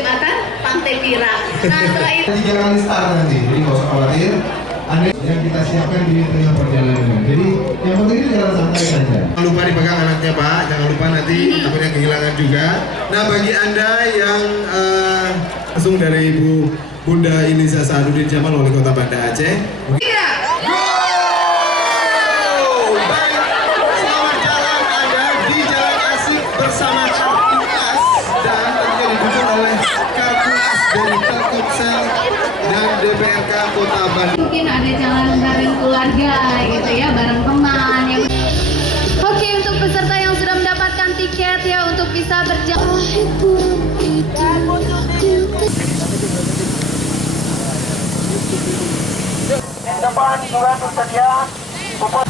makan Pantai Pira. Nah setelah itu Tiga kali start nanti, jadi nggak usah khawatir. Anda yang kita siapkan di tengah perjalanan. Jadi yang penting itu jalan santai saja. Jangan lupa dipegang anaknya Pak, jangan lupa nanti takutnya kehilangan juga. Nah bagi Anda yang langsung dari Ibu Bunda Iliza Sadudin Jamal Wali Kota Banda Aceh. Pira. Selamat jalan Anda di Jalan Asik bersama Kartunas dan tentunya didukung oleh Kartunas dari Telkomsel dan DPRK Kota Bandung. Mungkin ada jalan bareng keluarga gitu ya, bareng teman yang. Oke, untuk peserta yang sudah mendapatkan tiket ya untuk bisa berjalan. Depan juga tersedia pupuk.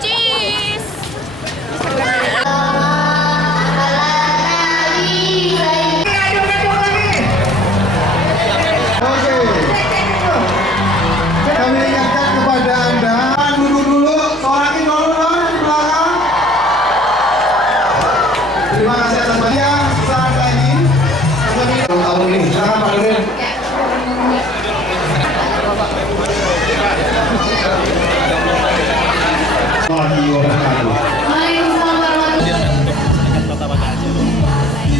Cheese. Oke. Kami ingatkan kepada Anda, duduk dulu, sorakin dulu di belakang. Terima kasih atas banyak saat lagi. Tahun ini, silakan Pak Nurdin.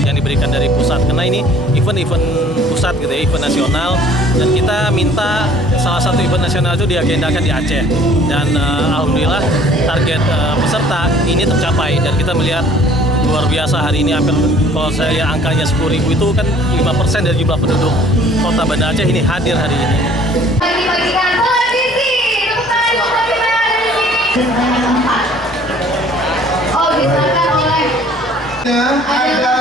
Yang diberikan dari pusat, karena ini event-event pusat gitu ya, event nasional, dan kita minta salah satu event nasional itu diagendakan di Aceh, dan alhamdulillah target peserta ini tercapai, dan kita melihat luar biasa hari ini. Hampir kalau saya angkanya 10.000 itu kan 5% dari jumlah penduduk Kota Banda Aceh ini hadir hari ini. Bagi-bagikan televisi, tepuk tangan untuk kita ada di sini. Oh, disahkan oleh Ada